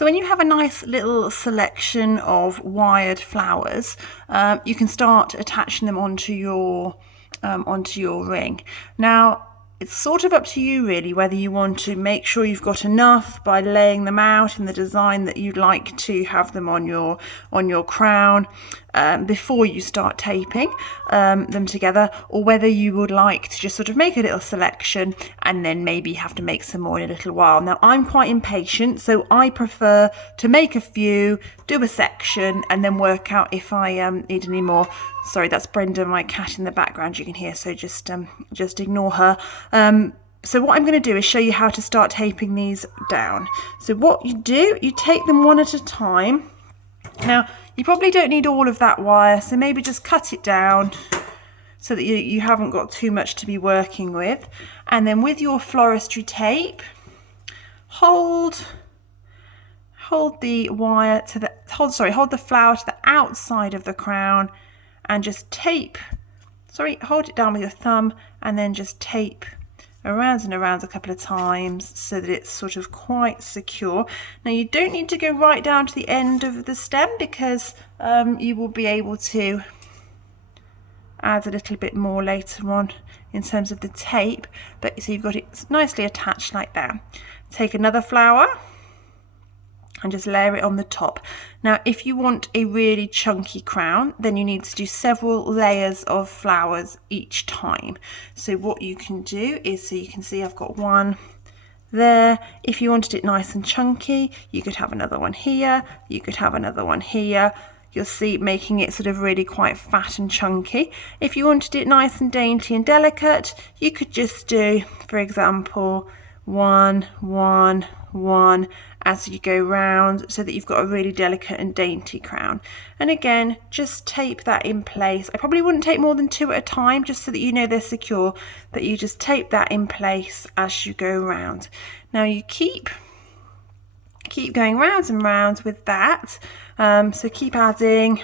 So when you have a nice little selection of wired flowers, you can start attaching them onto your ring. Now, it's sort of up to you really whether you want to make sure you've got enough by laying them out in the design that you'd like to have them on your crown before you start taping them together, or whether you would like to just sort of make a little selection and then maybe have to make some more in a little while. Now, I'm quite impatient, so I prefer to make a few, do a section, and then work out if I need any more. Sorry, that's Brenda, my cat, in the background you can hear, so just ignore her. So what I'm going to do is show you how to start taping these down. So what you do, you take them one at a time. Now, you probably don't need all of that wire, so maybe just cut it down so that you haven't got too much to be working with. And then with your floristry tape, hold the wire to the hold the flower to the outside of the crown, and just tape. Hold it down with your thumb, and then just tape around and around a couple of times so that it's sort of quite secure. Now, you don't need to go right down to the end of the stem, because you will be able to add a little bit more later on in terms of the tape, but so you've got it nicely attached like that. Take another flower and just layer it on the top. Now, if you want a really chunky crown, then you need to do several layers of flowers each time. So what you can do is, so you can see I've got one there. If you wanted it nice and chunky, you could have another one here, you could have another one here. You'll see, making it sort of really quite fat and chunky. If you wanted it nice and dainty and delicate, you could just do, for example, 1, 1, 1 as you go round, so that you've got a really delicate and dainty crown. And again, just tape that in place. I probably wouldn't take more than 2 at a time, just so that you know they're secure, but you just tape that in place as you go round. Now, you keep going round and round with that. So keep adding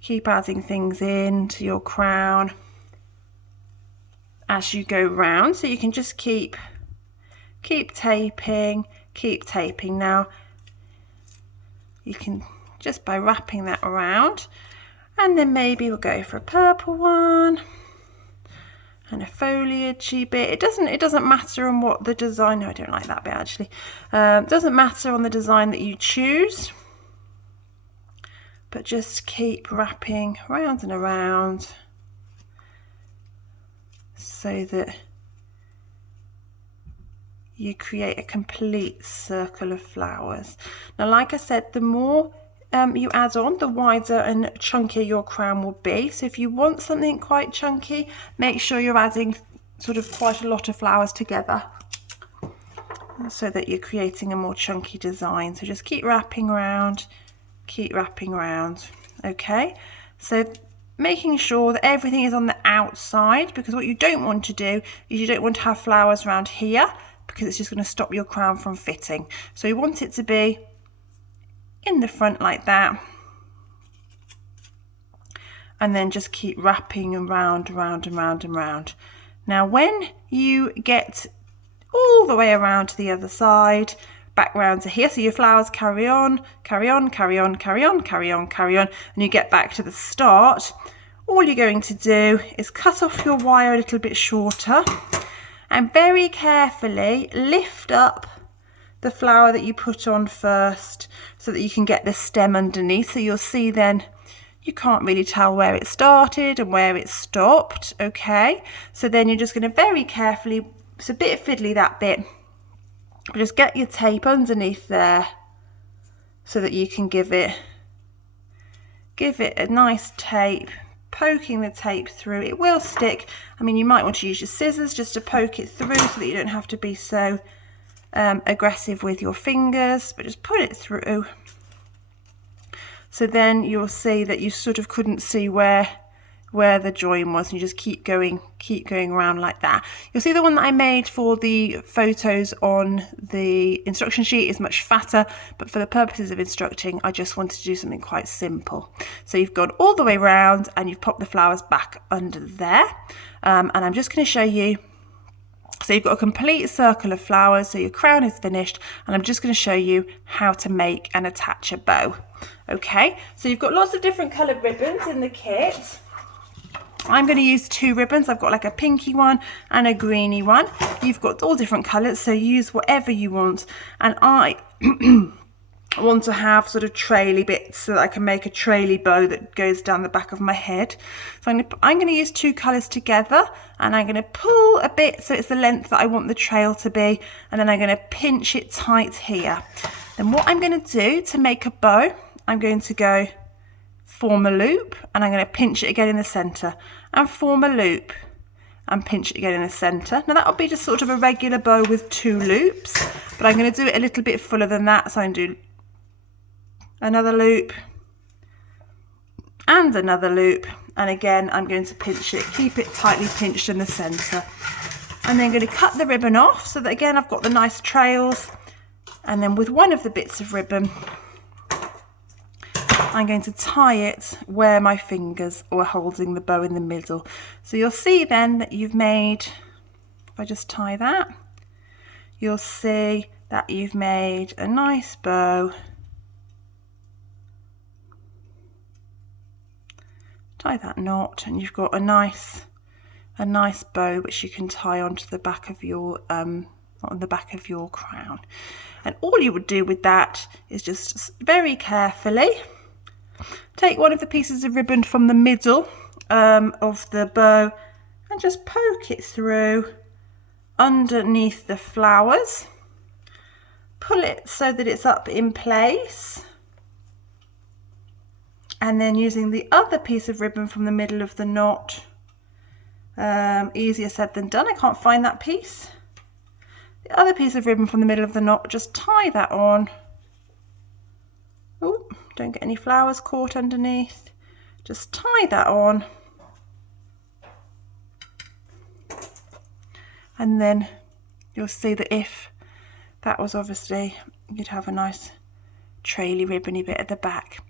things into your crown as you go round. So you can just keep taping. Now, you can just, by wrapping that around, and then maybe we'll go for a purple one and a foliagey bit. It doesn't matter on what the design. No, I don't like that bit actually. It doesn't matter on the design that you choose, but just keep wrapping around and around so that you create a complete circle of flowers. Now, like I said, the more you add on, the wider and chunkier your crown will be. So if you want something quite chunky, make sure you're adding sort of quite a lot of flowers together so that you're creating a more chunky design. So just keep wrapping around, okay? So making sure that everything is on the outside, because what you don't want to do is you don't want to have flowers around here, because it's just going to stop your crown from fitting. So you want it to be in the front like that, and then just keep wrapping around and round and round. Now, when you get all the way around to the other side, back round to here, so your flowers carry on, and you get back to the start, all you're going to do is cut off your wire a little bit shorter, and very carefully lift up the flower that you put on first, so that you can get the stem underneath. So you'll see then you can't really tell where it started and where it stopped, okay? So then you're just going to very carefully, it's a bit fiddly that bit, but just get your tape underneath there so that you can give it a nice tape, poking the tape through. It will stick. I mean, you might want to use your scissors just to poke it through so that you don't have to be so aggressive with your fingers, but just put it through. So then you'll see that you sort of couldn't see where the join was, and you just keep going around like that. You'll see the one that I made for the photos on the instruction sheet is much fatter, but for the purposes of instructing, I just wanted to do something quite simple. So you've gone all the way around and you've popped the flowers back under there, and I'm just going to show you So you've got a complete circle of flowers, so your crown is finished, and I'm just going to show you how to make and attach a bow. Okay, so you've got lots of different coloured ribbons in the kit. I'm going to use 2 ribbons. I've got like a pinky one and a greeny one. You've got all different colours, so use whatever you want. And I want to have sort of traily bits so that I can make a traily bow that goes down the back of my head. So I'm going to use 2 colours together, and I'm going to pull a bit so it's the length that I want the trail to be, and then I'm going to pinch it tight here. Then what I'm going to do to make a bow, I'm going to go form a loop, and I'm going to pinch it again in the centre, and form a loop and pinch it again in the centre. Now that would be just sort of a regular bow with 2 loops, but I'm going to do it a little bit fuller than that. So I'm going to do another loop and another loop, and again I'm going to pinch it, keep it tightly pinched in the centre, and then going to cut the ribbon off so that again I've got the nice trails. And then with one of the bits of ribbon I'm going to tie it where my fingers are holding the bow in the middle. So you'll see then that you've made, if I just tie that, you'll see that you've made a nice bow. Tie that knot, and you've got a nice bow which you can tie onto the back of your on the back of your crown. And all you would do with that is just very carefully take one of the pieces of ribbon from the middle of the bow and just poke it through underneath the flowers. Pull it so that it's up in place, and then using the other piece of ribbon from the middle of the knot, easier said than done, I can't find that piece. The other piece of ribbon from the middle of the knot, just tie that on. Oh, don't get any flowers caught underneath. Just tie that on, and then you'll see that if that was, obviously you'd have a nice traily ribbony bit at the back.